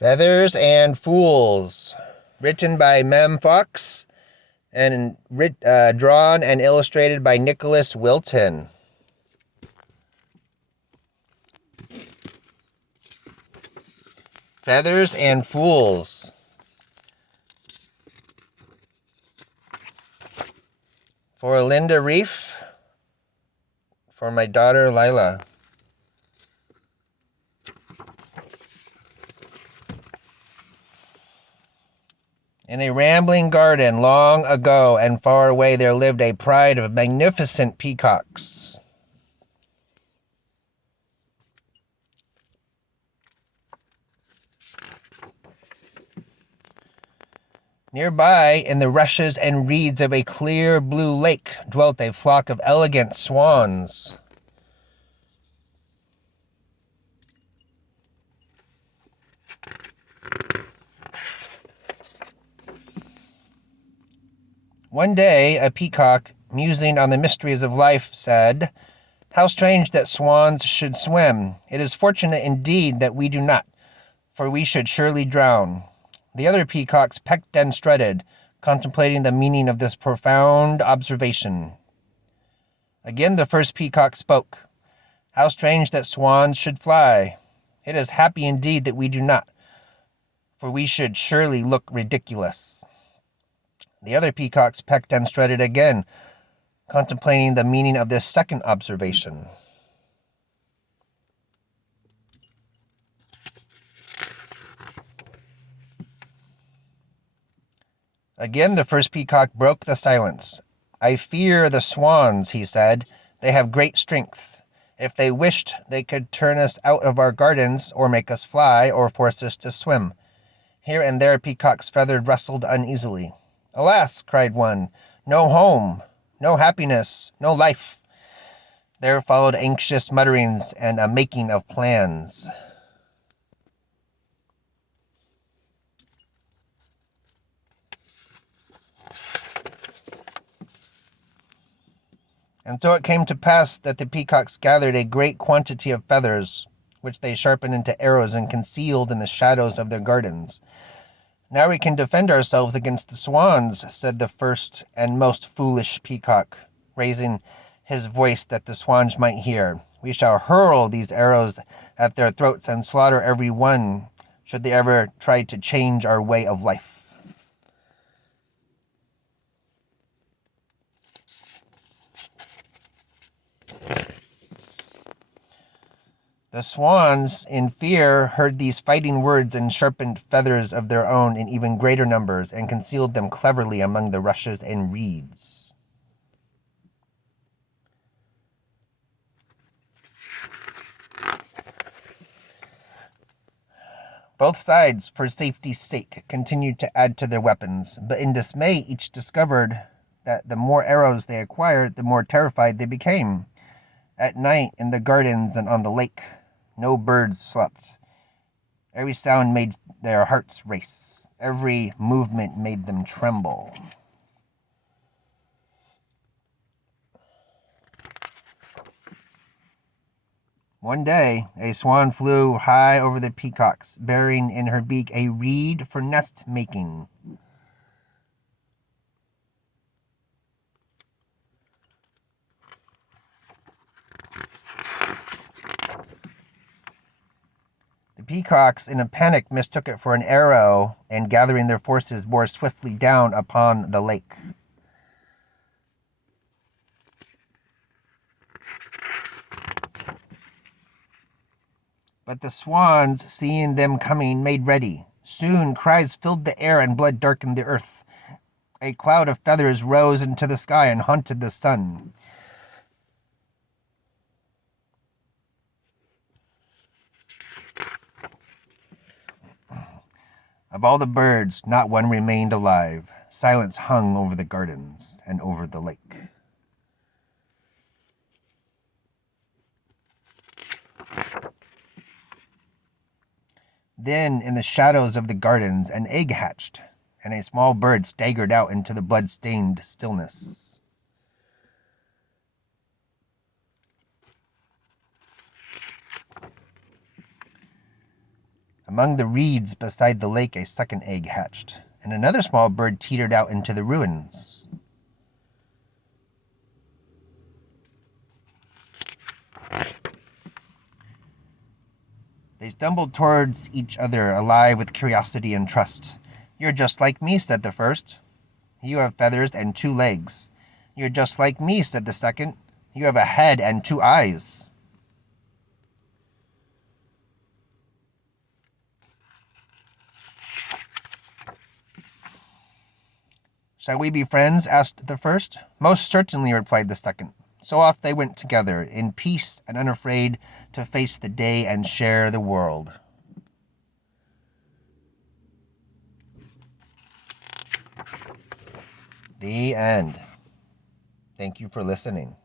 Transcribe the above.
Feathers and Fools, written by Mem Fox and drawn and illustrated by Nicholas Wilton. Feathers and Fools. For Linda Reef, for my daughter Lila. In a rambling garden long ago and far away there lived a pride of magnificent peacocks. Nearby, in the rushes and reeds of a clear blue lake, dwelt a flock of elegant swans. One day, a peacock, musing on the mysteries of life, said, "How strange that swans should swim! It is fortunate indeed that we do not, for we should surely drown." The other peacocks pecked and strutted, contemplating the meaning of this profound observation. Again the first peacock spoke. "How strange that swans should fly! It is happy indeed that we do not, for we should surely look ridiculous." The other peacocks pecked and strutted again, contemplating the meaning of this second observation. Again the first peacock broke the silence. "I fear the swans," he said. "They have great strength. If they wished, they could turn us out of our gardens, or make us fly, or force us to swim." Here and there peacocks feathered rustled uneasily. "Alas," cried one, "no home, no happiness, no life." There followed anxious mutterings and a making of plans. And so it came to pass that the peacocks gathered a great quantity of feathers, which they sharpened into arrows and concealed in the shadows of their gardens. "Now we can defend ourselves against the swans," said the first and most foolish peacock, raising his voice that the swans might hear. "We shall hurl these arrows at their throats and slaughter every one, should they ever try to change our way of life." The swans, in fear, heard these fighting words and sharpened feathers of their own in even greater numbers and concealed them cleverly among the rushes and reeds. Both sides, for safety's sake, continued to add to their weapons, but in dismay each discovered that the more arrows they acquired, the more terrified they became. At night, in the gardens and on the lake, no birds slept. Every sound made their hearts race. Every movement made them tremble. One day, a swan flew high over the peacocks, bearing in her beak a reed for nest making. The peacocks, in a panic, mistook it for an arrow, and gathering their forces, bore swiftly down upon the lake. But the swans, seeing them coming, made ready. Soon cries filled the air and blood darkened the earth. A cloud of feathers rose into the sky and haunted the sun. Of all the birds, not one remained alive. Silence hung over the gardens and over the lake. Then, in the shadows of the gardens, an egg hatched, and a small bird staggered out into the blood-stained stillness. Among the reeds beside the lake a second egg hatched, and another small bird teetered out into the ruins. They stumbled towards each other, alive with curiosity and trust. "You're just like me," said the first. "You have feathers and 2 legs." "You're just like me," said the second. "You have a head and 2 eyes." "Shall we be friends?" asked the first. "Most certainly," replied the second. So off they went together, in peace and unafraid, to face the day and share the world. The end. Thank you for listening.